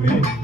também.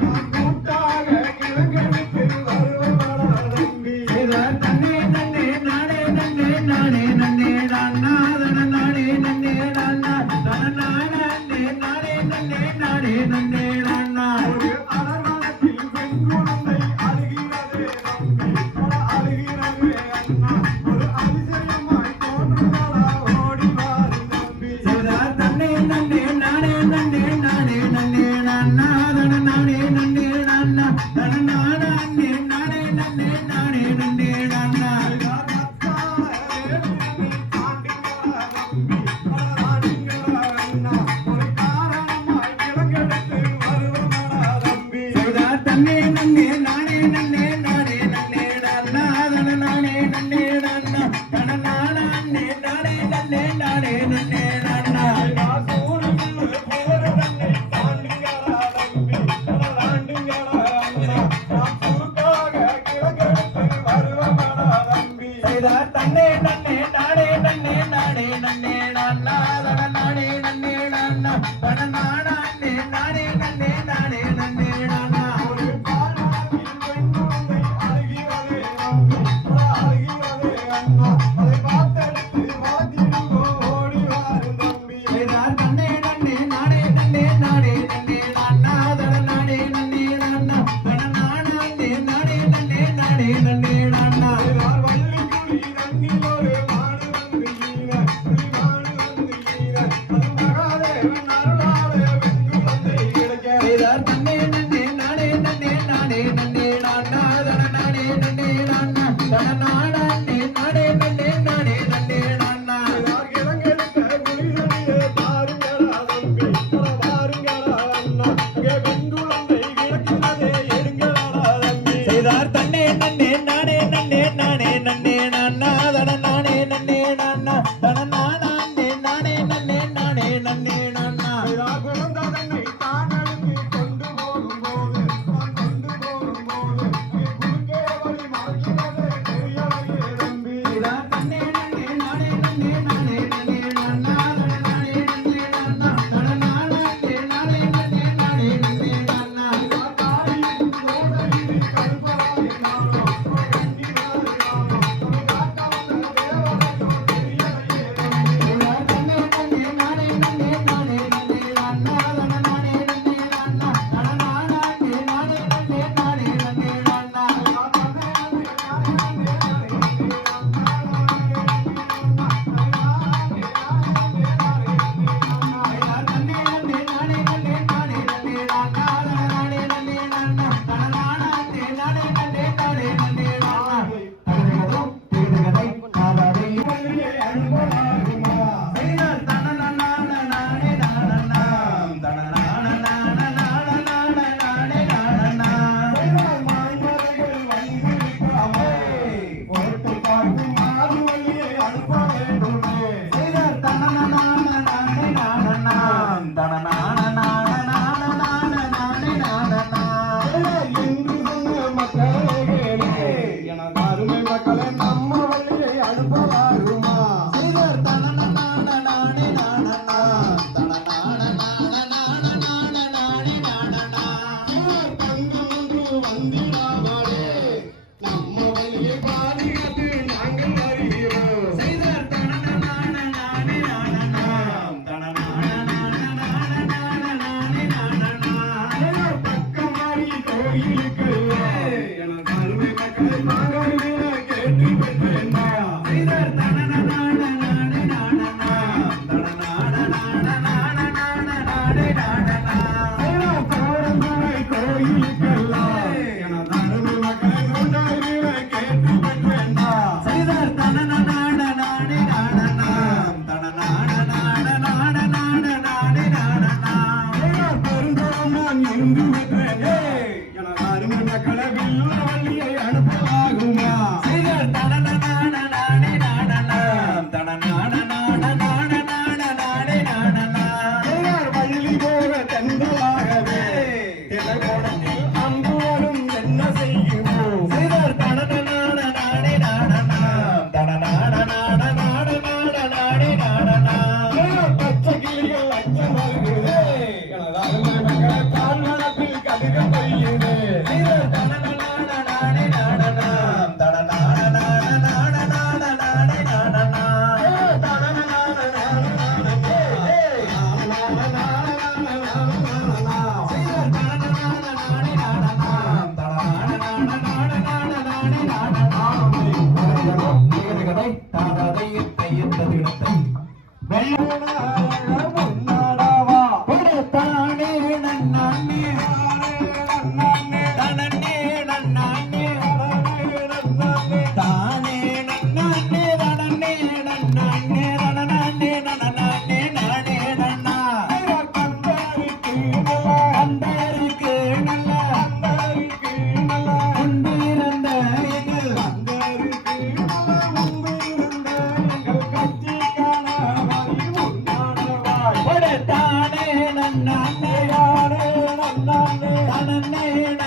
நன்னானே நன்னானே நன்னானே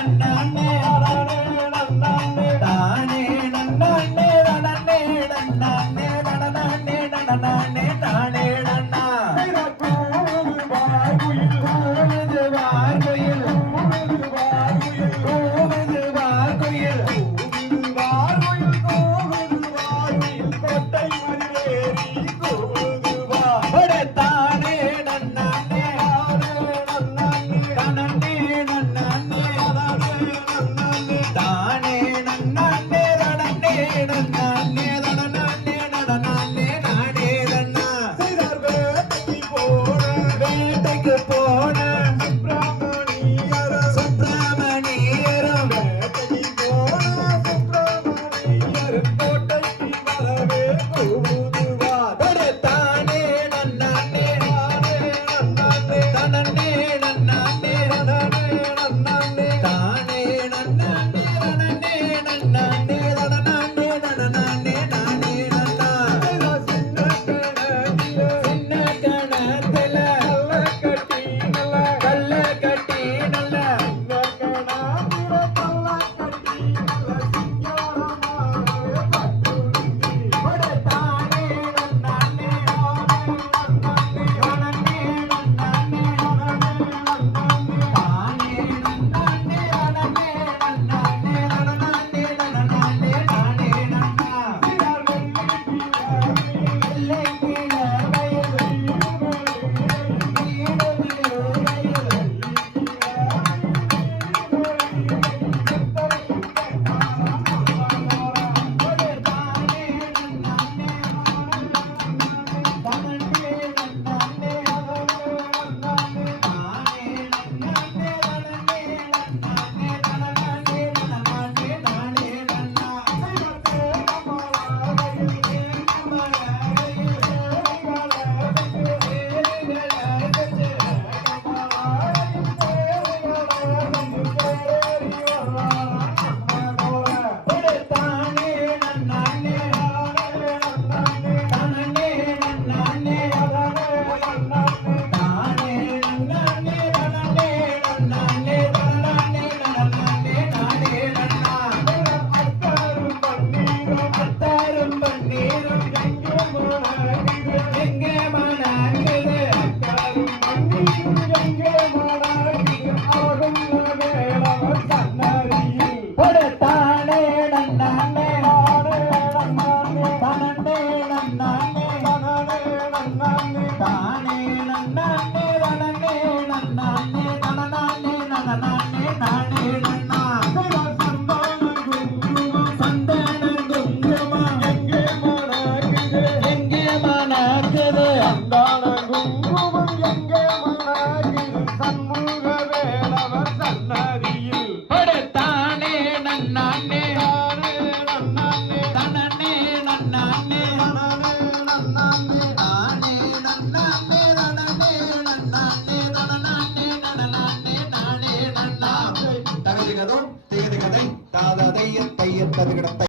பொன்னாரியில்